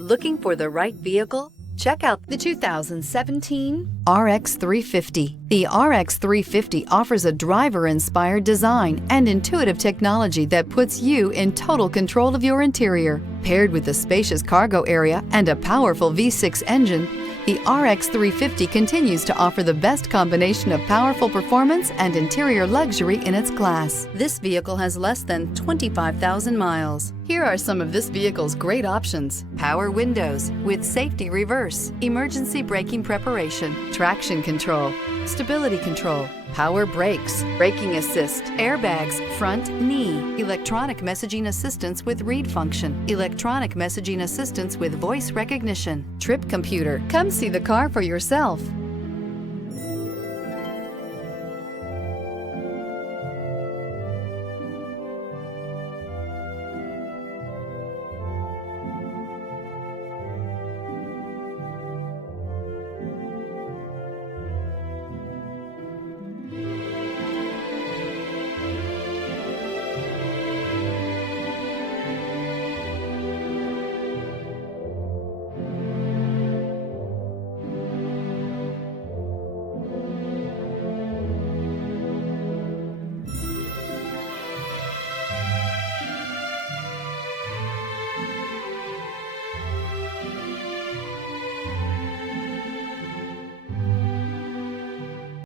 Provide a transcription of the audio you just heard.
Looking for the right vehicle? Check out the 2017 RX 350. The RX 350 offers a driver-inspired design and intuitive technology that puts you in total control of your interior. Paired with a spacious cargo area and a powerful V6 engine, the RX 350 continues to offer the best combination of powerful performance and interior luxury in its class. This vehicle has less than 25,000 miles. Here are some of this vehicle's great options: power windows with safety reverse, emergency braking preparation, traction control, stability control, power brakes, braking assist, airbags, front knee, electronic messaging assistance with read function, electronic messaging assistance with voice recognition, trip computer. Come see the car for yourself.